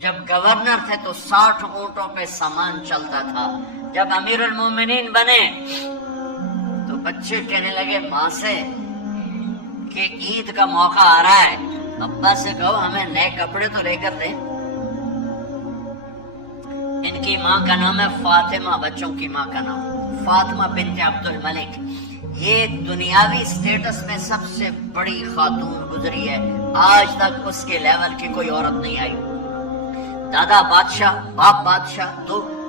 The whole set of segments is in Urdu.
جب گورنر تھے تو 60 اونٹوں پہ سامان چلتا تھا. جب امیر المومنین بنے تو بچے کہنے لگے ماں سے کہ عید کا موقع آ رہا ہے، ابا سے کہو ہمیں نئے کپڑے تو لے کر دیں. ان کی ماں کا نام ہے فاطمہ، بچوں کی ماں کا نام فاطمہ بنت عبد الملک. یہ دنیاوی سٹیٹس میں سب سے بڑی خاتون گزری ہے، آج تک اس کے لیول کی کوئی عورت نہیں آئی. دادا بادشاہ، باپ بادشاہ،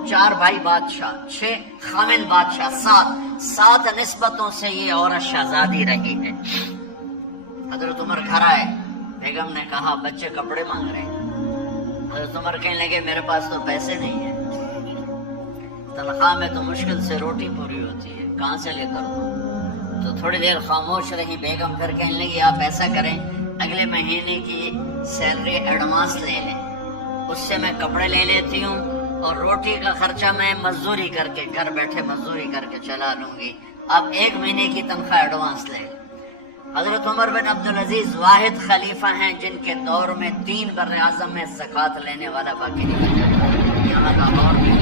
4 بھائی بادشاہ، 6 خامن بادشاہ، 7 نسبتوں سے یہ عورت شہزادی رہی ہے. حضرت عمر گھر آئے، بیگم نے کہا بچے کپڑے مانگ رہے ہیں. حضرت عمر کہنے لگے میرے پاس تو پیسے نہیں ہیں، تنخواہ میں تو مشکل سے روٹی پوری ہوتی ہے، کہاں سے لے کر دوں؟ تو تھوڑی دیر خاموش رہی بیگم، پھر کہنے لگی آپ ایسا کریں اگلے مہینے کی سیلری ایڈوانس لے لیں، اس سے میں کپڑے لے لیتی ہوں اور روٹی کا خرچہ میں مزدوری کر کے گھر بیٹھے مزدوری کر کے چلا لوں گی، آپ 1 مہینے کی تنخواہ ایڈوانس لیں. حضرت عمر بن عبدالعزیز واحد خلیفہ ہیں جن کے دور میں 3 بر اعظم میں زکوٰۃ لینے والا باقی نہیں بچا. یہاں لاہور میں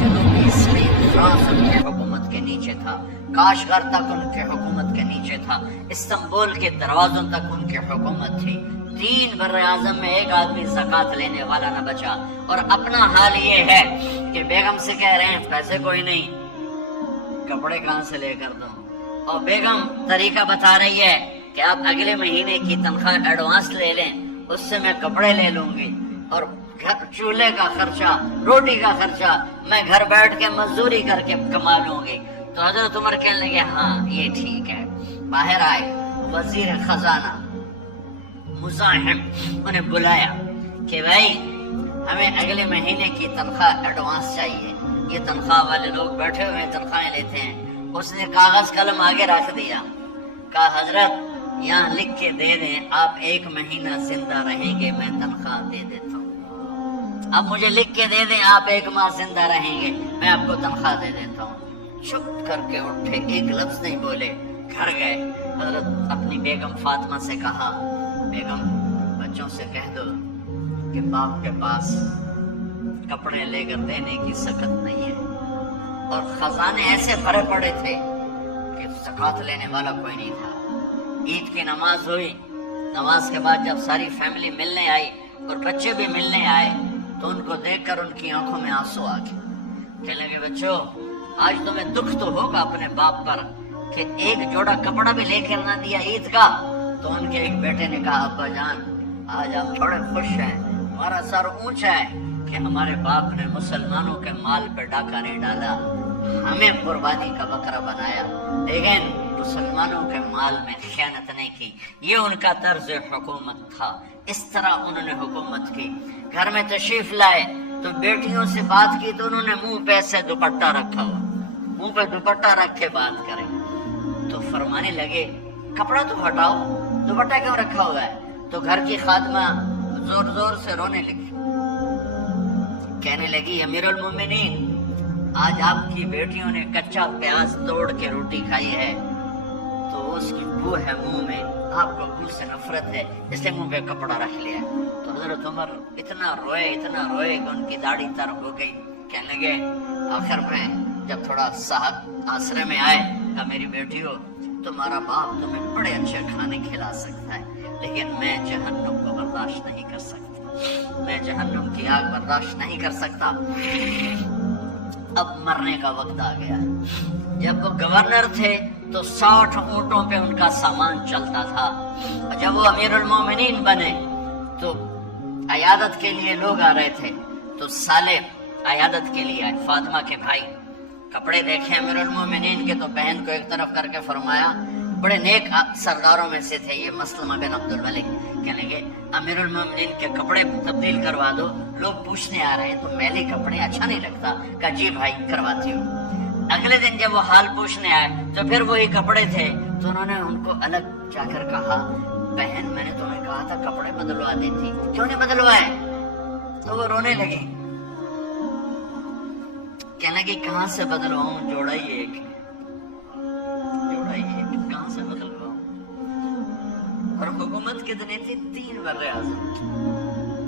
جنوبی اسپین فرانس ان کے حکومت کے نیچے تھا، کاشغر تک ان کے حکومت کے نیچے تھا، استنبول کے دروازوں تک ان کی حکومت تھی. 3 بر اعظم میں ایک آدمی زکوٰۃ لینے والا نہ بچا. اور اپنا حال یہ ہے کہ بیگم سے کہہ رہے ہیں پیسے کوئی نہیں، کپڑے کہاں سے لے کر دوں؟ اور بیگم طریقہ بتا رہی ہے کہ آپ اگلے مہینے کی تنخواہ ایڈوانس لے لیں، اس سے میں کپڑے لے لوں گی اور چولہے کا خرچہ، روٹی کا خرچہ میں گھر بیٹھ کے مزدوری کر کے کما لوں گی. تو حضرت عمر کہنے لگے ہاں یہ ٹھیک ہے. باہر آئے وزیر خزانہ مزاحم، انہیں بلایا کہ بھائی ہمیں اگلے مہینے کی تنخواہ ایڈوانس چاہیے، یہ تنخواہ والے لوگ بیٹھے ہوئے تنخواہیں لیتے ہیں. اس نے کاغذ قلم آگے رکھ دیا، کہا حضرت یہاں لکھ کے دے دیں آپ 1 مہینہ زندہ رہیں گے میں تنخواہ دے دیتا ہوں. اب مجھے لکھ کے دے دیں آپ 1 ماہ زندہ رہیں گے میں آپ کو تنخواہ دے دیتا ہوں. چپ کر کے اٹھے، ایک لفظ نہیں بولے، گھر گئے. حضرت اپنی بیگم فاطمہ سے کہا بیگم بچوں سے کہہ دو کہ باپ کے پاس کپڑے لے کر دینے کی سخت نہیں ہے، اور خزانے ایسے بھرے پڑے تھے کہ زکوٰۃ لینے والا کوئی نہیں تھا. عید کی نماز ہوئی، نماز کے بعد جب ساری فیملی ملنے آئی اور بچے بھی ملنے آئے تو ان کو دیکھ کر ان کی آنکھوں میں آنسو آ گئے. کہنے لگے بچوں آج تمہیں دکھ تو ہوگا اپنے باپ پر کہ ایک جوڑا کپڑا بھی لے کر نہ دیا عید کا. تو ان کے ایک بیٹے نے کہا ابا جان آج ہم تھوڑے خوش ہیں، ہمارا سر اونچا ہے کہ ہمارے باپ نے مسلمانوں کے مال پہ ڈاکہ نہیں ڈالا، ہمیں قربانی کا بکرا بنایا، لیکن مسلمانوں کے مال میں خیانت نہیں کی. یہ ان کا طرز حکومت تھا، اس طرح انہوں نے حکومت کی. گھر میں تشریف لائے تو بیٹیوں سے بات کی تو انہوں نے منہ پہ سے دوپٹہ رکھا ہوا، منہ پہ دوپٹہ رکھ کے بات کریں. تو فرمانے لگے کپڑا تو ہٹاؤ، دوپٹہ کیوں رکھا ہوا ہے؟ تو گھر کی خادمہ زور زور سے رونے لگی، کہنے لگی امیر المومنین آج آپ کی بیٹیوں نے کچا پیاز توڑ کے روٹی کھائی ہے تو اس کی بو ہے منہ میں، آپ کو بو سے نفرت ہے اس لیے منہ پہ کپڑا رکھ لیا. تو حضرت عمر اتنا روئے کہ ان کی داڑھی تر ہو گئی. کہنے لگے آخر میں جب تھوڑا صاحب آسرے میں آئے کہا میری بیٹی ہو تمہارا باپ تمہیں بڑے اچھے کھانے کھلا سکتا ہے لیکن میں جہنم کو برداشت نہیں کر سکتا، میں جہنم کی آگ برداشت نہیں کر سکتا. اب مرنے کا وقت آ گیا. جب وہ گورنر تھے تو 60 اونٹوں پہ ان کا سامان چلتا تھا، اور جب وہ امیر المومنین بنے تو عیادت کے لیے لوگ آ رہے تھے تو سالم عیادت کے لیے آئے. فاطمہ کے بھائی کپڑے دیکھے امیر المومنین کے تو بہن کو ایک طرف کر کے فرمایا، بڑے نیک سرداروں میں سے تھے یہ مسلمہ بن عبد الملک، کہنے لگے امیر المومنین کے کپڑے تبدیل کروا دو، لوگ پوچھنے آ رہے ہیں تو میلے کپڑے اچھا نہیں لگتا. کہا جی بھائی کرواتی ہوں. اگلے دن جب وہ حال پوچھنے آئے تو پھر وہی کپڑے تھے تو انہوں نے ان کو الگ جا کر کہا بہن میں نے تمہیں کہا تھا کپڑے بدلوا دیتی، کیوں نہیں بدلوائے؟ تو وہ رونے لگی، کہنے لگی کہاں سے بدلواؤں، جوڑا ہی ایک کہاں سے بدلواؤں. اور حکومت کتنی تھی؟ 3 بر اعظم.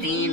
3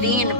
3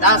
10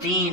3